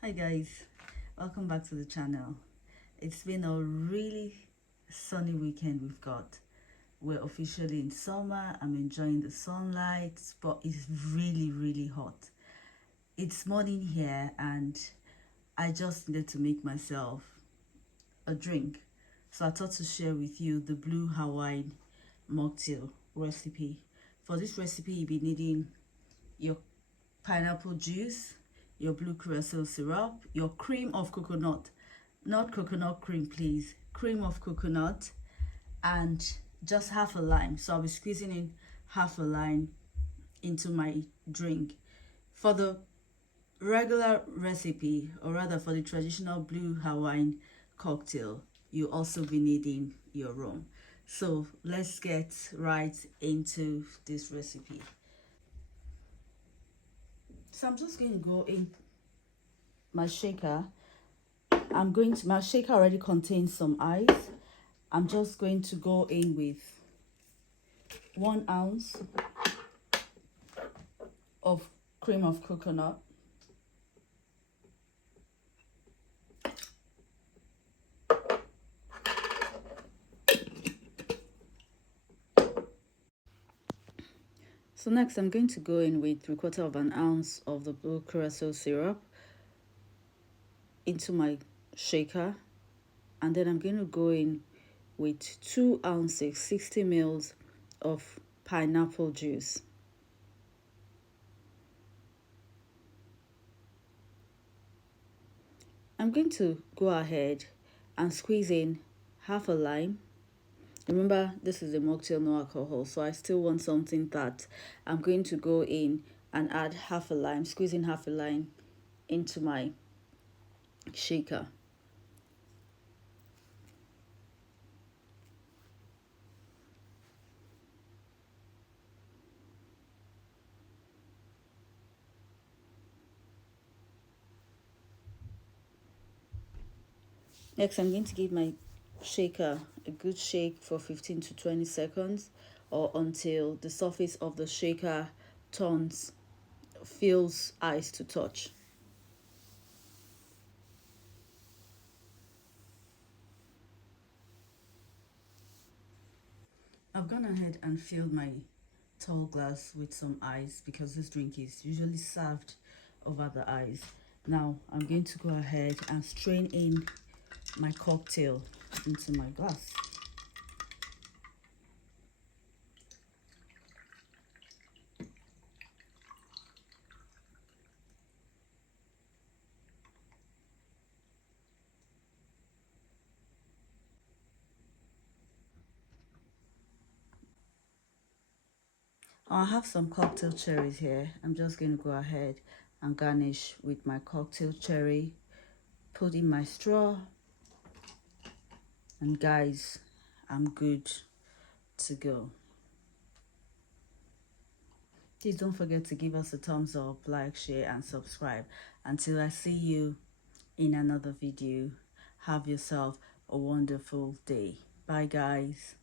Hi guys, welcome back to the channel. It's been a really sunny weekend we've got. We're officially in summer. I'm enjoying the sunlight, but it's really hot. It's morning here and I just needed to make myself a drink. So I thought to share with you the blue Hawaiian mocktail recipe. For this recipe, you'll be needing your pineapple juice, your blue curacao syrup, your cream of coconut, not coconut cream please, cream of coconut, and just half a lime. So I'll be squeezing in half a lime into my drink. For the regular recipe, or rather for the traditional blue Hawaiian cocktail, you also be needing your rum. So let's get right into this recipe. So I'm just going to go in my shaker. My shaker already contains some ice. I'm just going to go in with 1 ounce of cream of coconut, so next I'm going to go in with 3/4 of an ounce of the blue curacao syrup into my shaker, and then I'm going to go in with 2 ounces 60 ml of pineapple juice. I'm going to go ahead and squeeze in half a lime. Remember, this is a mocktail, no alcohol, so I still want something that I'm going to go in and add half a lime, squeezing half a lime into my shaker. Next, I'm going to give my shaker a good shake for 15 to 20 seconds, or until the surface of the shaker feels ice to touch. I've gone ahead and filled my tall glass with some ice because this drink is usually served over the ice. Now I'm going to go ahead and strain in my cocktail into my glass. I have some cocktail cherries here. I'm just going to go ahead and garnish with my cocktail cherry, put in my straw, and guys, I'm good to go. Please don't forget to give us a thumbs up, like, share, and subscribe. Until I see you in another video, have yourself a wonderful day. Bye guys.